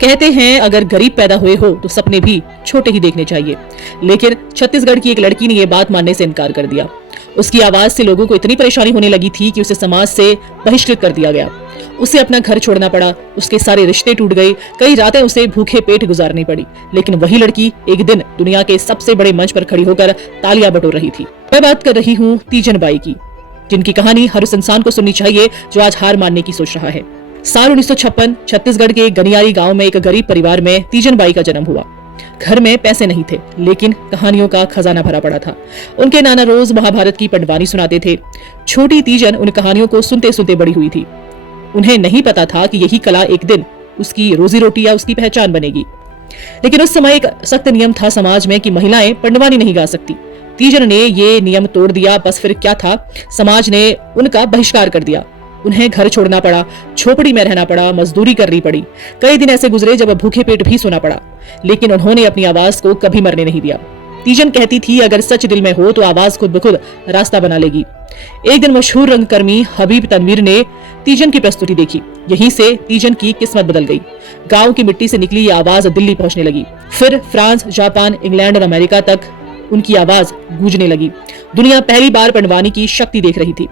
कहते हैं अगर गरीब पैदा हुए हो तो सपने भी छोटे ही देखने चाहिए, लेकिन छत्तीसगढ़ की एक लड़की ने यह बात मानने से इनकार कर दिया। उसकी आवाज से लोगों को इतनी परेशानी होने लगी थी कि उसे समाज से बहिष्कृत कर दिया गया। उसे अपना घर छोड़ना पड़ा, उसके सारे रिश्ते टूट गए, कई रातें उसे भूखे पेट गुजारनी पड़ी। लेकिन वही लड़की एक दिन दुनिया के सबसे बड़े मंच पर खड़ी होकर तालियां बटोर रही थी। मैं बात कर रही हूँ तीजन बाई की, जिनकी कहानी हर उस इंसान को सुननी चाहिए जो आज हार मानने की सोच रहा है। साल 1956 छत्तीसगढ़ के गनियारी गांव में एक गरीब परिवार में तीजन बाई का जन्म हुआ। घर में पैसे नहीं थे, लेकिन कहानियों का खजाना भरा पड़ा था। उनके नाना रोज महाभारत की पटवानी सुनाते थे। छोटी तीजन उन कहानियों को सुनते सुनते बड़ी हुई थी। उन्हें नहीं पता था कि यही कला एक दिन उसकी रोजी रोटी या उसकी पहचान बनेगी। लेकिन उस समय एक सख्त नियम था समाज में कि महिलाएं पटवानी नहीं गा सकती। तीजन ने ये नियम तोड़ दिया। बस फिर क्या था, समाज ने उनका बहिष्कार कर दिया। उन्हें घर छोड़ना पड़ा, झोपड़ी में रहना पड़ा, मजदूरी करनी पड़ी। कई दिन ऐसे गुजरे जब भूखे पेट भी सोना पड़ा, लेकिन उन्होंने अपनी आवाज को कभी मरने नहीं दिया। तीजन कहती थी अगर सच दिल में हो तो आवाज खुद ब खुद रास्ता बना लेगी। एक दिन मशहूर रंगकर्मी हबीब तनवीर ने तीजन की प्रस्तुति देखी। यहीं से तीजन की किस्मत बदल गई। गांव की मिट्टी से निकली ये आवाज दिल्ली पहुंचने लगी। फिर फ्रांस, जापान, इंग्लैंड और अमेरिका तक उनकी आवाज गूंजने लगी। दुनिया पहली बार पटवानी की शक्ति देख रही थी।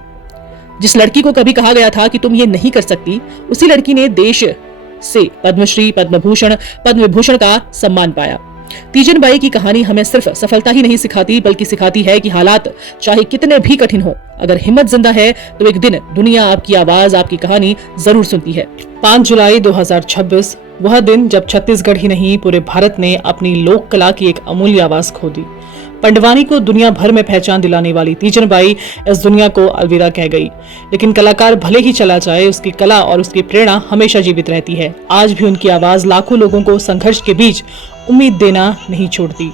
जिस लड़की को कभी कहा गया था कि तुम ये नहीं कर सकती, उसी लड़की ने देश से पद्मश्री, पद्मभूषण, पद्म विभूषण का सम्मान पाया। तीजन बाई की कहानी हमें सिर्फ सफलता ही नहीं सिखाती, बल्कि सिखाती है कि हालात चाहे कितने भी कठिन हो, अगर हिम्मत जिंदा है तो एक दिन दुनिया आपकी आवाज, आपकी कहानी जरूर सुनती है। 5 जुलाई 2026 वह दिन जब छत्तीसगढ़ ही नहीं पूरे भारत ने अपनी लोक कला की एक अमूल्य आवाज खो दी। पंडवानी को दुनिया भर में पहचान दिलाने वाली तीजन बाई इस दुनिया को अलविदा कह गई। लेकिन कलाकार भले ही चला जाए, उसकी कला और उसकी प्रेरणा हमेशा जीवित रहती है। आज भी उनकी आवाज लाखों लोगों को संघर्ष के बीच उम्मीद देना नहीं छोड़ती।